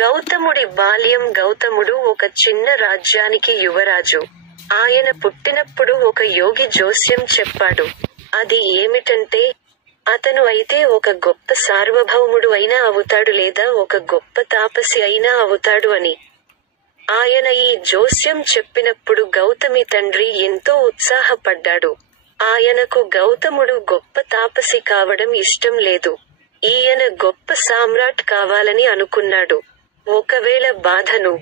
గౌతముడి బాల్యం. గౌతముడు ఒక చిన్న రాజ్యానికి యువరాజు. ఆయన పుట్టినప్పుడు ఒక యోగి జోస్యం చెప్పాడు. అది ఏమిటంటే, అతను అయితే ఒక గొప్ప సార్వభౌముడు అయినా అవుతాడు లేదా ఒక గొప్ప తాపసి అయినా అవుతాడు అని. ఆయన ఈ జోస్యం చెప్పినప్పుడు గౌతమి తండ్రి ఎంతో ఉత్సాహపడ్డాడు. ఆయనకు గౌతముడు గొప్ప తాపసి కావడం ఇష్టం లేదు. ఈయన గొప్ప సామ్రాట్ కావాలని అనుకున్నాడు. ఒకవేళ బాధను,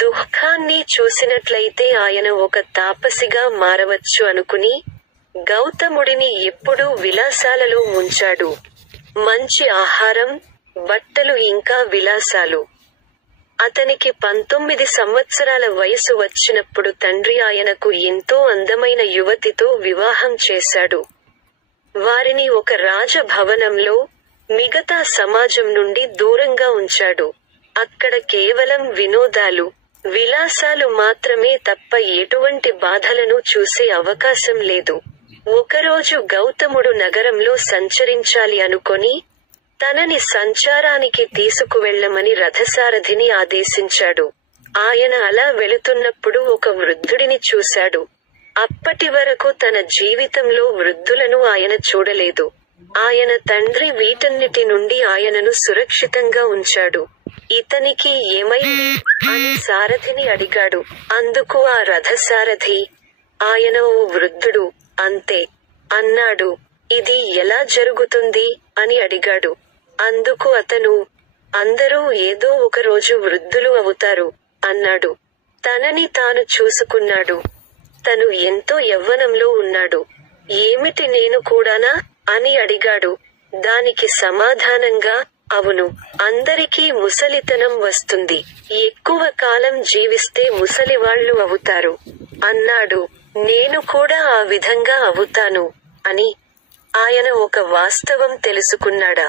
దుఃఖాన్ని చూసినట్లయితే ఆయన ఒక తాపసిగా మారవచ్చు అనుకుని, గౌతముడిని ఎప్పుడూ విలాసాలలో ఉంచాడు. మంచి ఆహారం, బట్టలు ఇంకా విలాసాలు. అతనికి 19 సంవత్సరాల వయసు వచ్చినప్పుడు తండ్రి ఆయనకు ఎంతో అందమైన యువతితో వివాహం చేశాడు. వారిని ఒక రాజభవనంలో, మిగతా సమాజం నుండి దూరంగా ఉంచాడు. అక్కడ కేవలం వినోదాలు, విలాసాలు మాత్రమే తప్ప ఎటువంటి బాధలను చూసే అవకాశం లేదు. ఒకరోజు గౌతముడు నగరంలో సంచరించాలి అనుకొని, తనని సంచారానికి తీసుకువెళ్ళమని రథసారథిని ఆదేశించాడు. ఆయన అలా వెళుతున్నప్పుడు ఒక వృద్ధుడిని చూశాడు. అప్పటి వరకు తన జీవితంలో వృద్ధులను ఆయన చూడలేదు. ఆయన తండ్రి వీటన్నిటి నుండి ఆయనను సురక్షితంగా ఉంచాడు. ఇతనికి ఏమైంది అని సారథిని అడిగాడు. అందుకు ఆ రథసారథి, ఆయన ఓ వృద్ధుడు, అంతే అన్నాడు. ఇది ఎలా జరుగుతుంది అని అడిగాడు. అందుకు అతను, అందరూ ఏదో ఒక రోజు వృద్ధులు అవుతారు అన్నాడు. తనని తాను చూసుకున్నాడు. తను ఎంతో యవ్వనంలో ఉన్నాడు. ఏమిటి నేను కూడానా అని అడిగాడు. దానికి సమాధానంగా, అవును, అందరికీ ముసలితనం వస్తుంది. ఎక్కువ కాలం జీవిస్తే ముసలివాళ్లు అవుతారు అన్నాడు. నేను కూడా ఆ విధంగా అవుతాను అని. ఆయన ఒక వాస్తవం తెలుసుకున్నాడా?